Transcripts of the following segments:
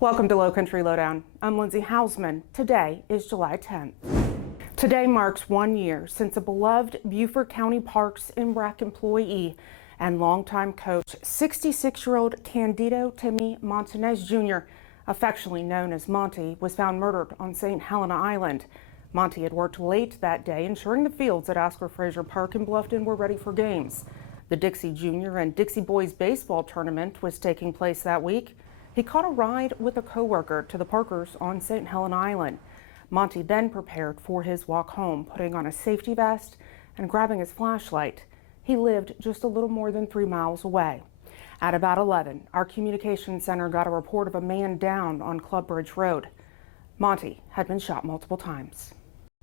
Welcome to Lowcountry Lowdown. I'm Lindsay Hausman. Today is July 10th. Today marks 1 year since a beloved Beaufort County Parks and Rec employee and longtime coach, 66-year-old Candido Timmy Montanez Jr., affectionately known as Monty, was found murdered on St. Helena Island. Monty had worked late that day, ensuring the fields at Oscar Fraser Park in Bluffton were ready for games. The Dixie Junior and Dixie Boys baseball tournament was taking place that week. He caught a ride with a coworker to the Parkers on St. Helena Island. Monty then prepared for his walk home, putting on a safety vest and grabbing his flashlight. He lived just a little more than 3 miles away. At about 11, our communications center got a report of a man down on Club Bridge Road. Monty had been shot multiple times.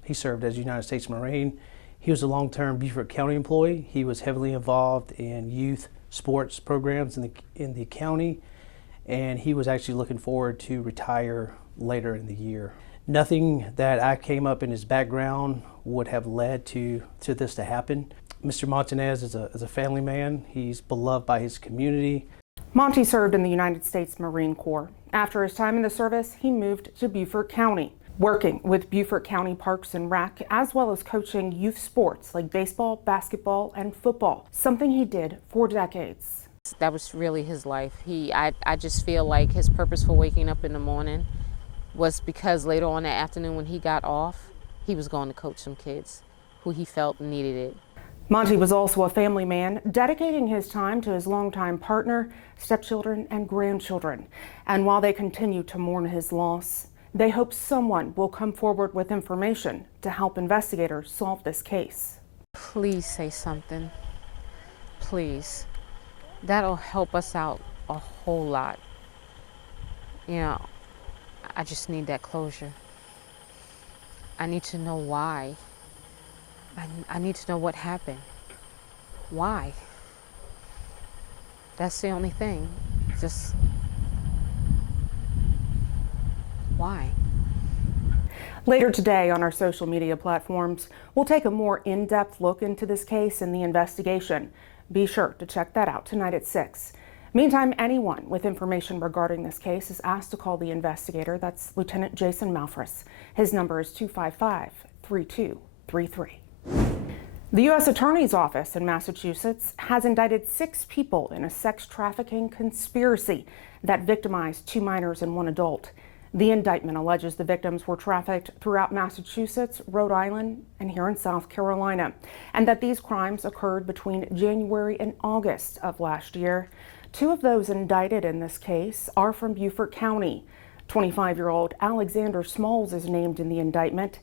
He served as a United States Marine. He was a long-term Beaufort County employee. He was heavily involved in youth sports programs in the county, and he was actually looking forward to retire later in the year. Nothing that I came up in his background would have led to this to happen. Mr. Montanez is a family man. He's beloved by his community. Monty served in the United States Marine Corps. After his time in the service, he moved to Beaufort County, working with Beaufort County Parks and Rec, as well as coaching youth sports like baseball, basketball, and football, something he did for decades. That was really his life. I just feel like his purpose for waking up in the morning was because later on that afternoon when he got off, he was going to coach some kids who he felt needed it. Monty was also a family man, dedicating his time to his longtime partner, stepchildren, and grandchildren. And while they continue to mourn his loss, they hope someone will come forward with information to help investigators solve this case. Please say something. Please. That'll help us out a whole lot. You know, I just need that closure. I need to know why. I need to know what happened. Why? That's the only thing. Just why? Later today on our social media platforms, we'll take a more in-depth look into this case and the investigation. Be sure to check that out tonight at 6. Meantime, anyone with information regarding this case is asked to call the investigator. That's Lieutenant Jason Malfris. His number is 255-3233. The U.S. Attorney's Office in Massachusetts has indicted 6 people in a sex trafficking conspiracy that victimized 2 minors and 1 adult. The indictment alleges the victims were trafficked throughout Massachusetts, Rhode Island, and here in South Carolina, and that these crimes occurred between January and August of last year. 2 of those indicted in this case are from Beaufort County. 25-year-old Alexander Smalls is named in the indictment.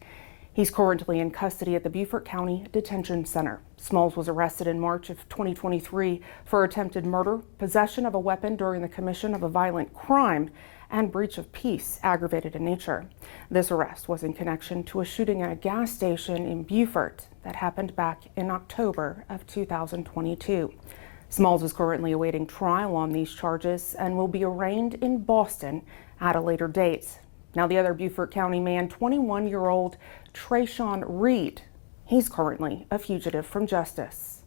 He's currently in custody at the Beaufort County Detention Center. Smalls was arrested in March of 2023 for attempted murder, possession of a weapon during the commission of a violent crime, and breach of peace aggravated in nature. This arrest was in connection to a shooting at a gas station in Beaufort that happened back in October of 2022. Smalls is currently awaiting trial on these charges and will be arraigned in Boston at a later date. Now the other Beaufort County man, 21-year-old Trayshawn Reed, he's currently a fugitive from justice.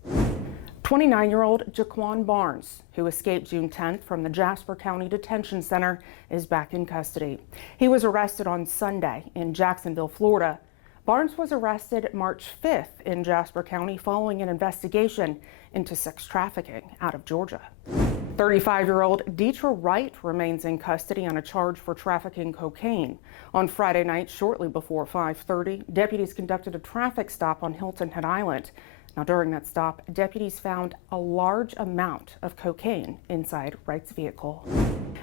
29-year-old Jaquan Barnes, who escaped June 10th from the Jasper County Detention Center, is back in custody. He was arrested on Sunday in Jacksonville, Florida. Barnes was arrested March 5th in Jasper County following an investigation into sex trafficking out of Georgia. 35-year-old Deetra Wright remains in custody on a charge for trafficking cocaine. On Friday night, shortly before 5:30, deputies conducted a traffic stop on Hilton Head Island. Now, during that stop, deputies found a large amount of cocaine inside Wright's vehicle.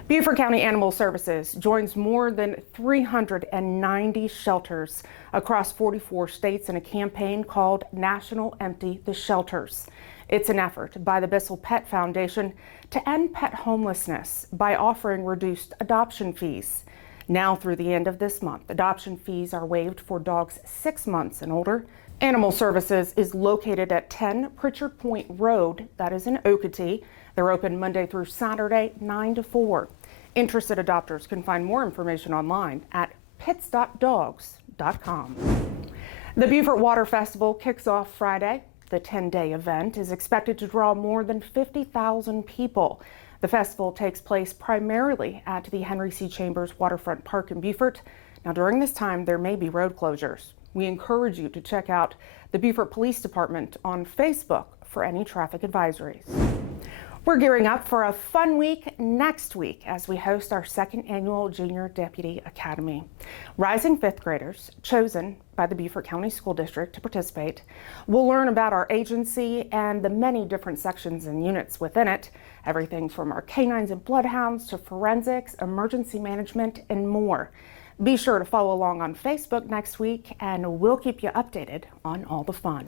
Beaufort County Animal Services joins more than 390 shelters across 44 states in a campaign called National Empty the Shelters. It's an effort by the Bissell Pet Foundation to end pet homelessness by offering reduced adoption fees. Now through the end of this month, adoption fees are waived for dogs 6 months and older. Animal Services is located at 10 Pritchard Point Road, that is in Okatee. They're open Monday through Saturday, 9 to 4. Interested adopters can find more information online at pits.dogs.com. The Beaufort Water Festival kicks off Friday. The 10-day event is expected to draw more than 50,000 people. The festival takes place primarily at the Henry C. Chambers Waterfront Park in Beaufort. Now, during this time, there may be road closures. We encourage you to check out the Beaufort Police Department on Facebook for any traffic advisories. We're gearing up for a fun week next week as we host our second annual Junior Deputy Academy. Rising fifth graders, chosen by the Beaufort County School District to participate, will learn about our agency and the many different sections and units within it, everything from our canines and bloodhounds to forensics, emergency management, and more. Be sure to follow along on Facebook next week, and we'll keep you updated on all the fun.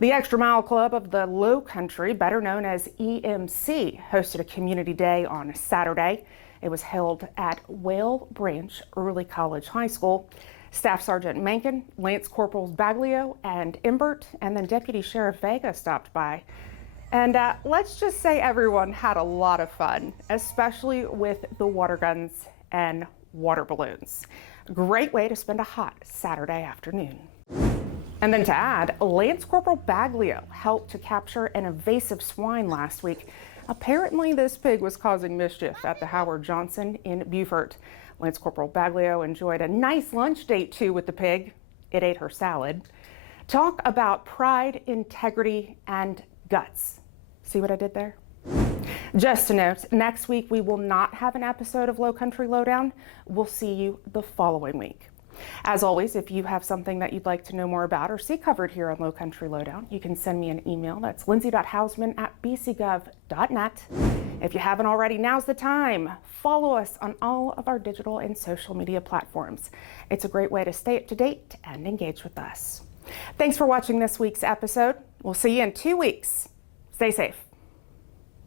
The Extra Mile Club of the Lowcountry, better known as E.M.C, hosted a community day on Saturday. It was held at Whale Branch Early College High School. Staff Sergeant Mankin, Lance Corporals Baglio and Imbert, and then Deputy Sheriff Vega stopped by. And let's just say everyone had a lot of fun, especially with the water guns and water balloons. Great way to spend a hot Saturday afternoon. And then to add, Lance Corporal Baglio helped to capture an invasive swine last week. Apparently this pig was causing mischief at the Howard Johnson in Beaufort. Lance Corporal Baglio enjoyed a nice lunch date too with the pig. It ate her salad. Talk about pride, integrity, and guts. See what I did there? Just a note, next week we will not have an episode of Lowcountry Lowdown. We'll see you the following week. As always, if you have something that you'd like to know more about or see covered here on Lowcountry Lowdown, you can send me an email. That's lindsay.hausman@bcgov.net. If you haven't already, now's the time. Follow us on all of our digital and social media platforms. It's a great way to stay up to date and engage with us. Thanks for watching this week's episode. We'll see you in 2 weeks. Stay safe.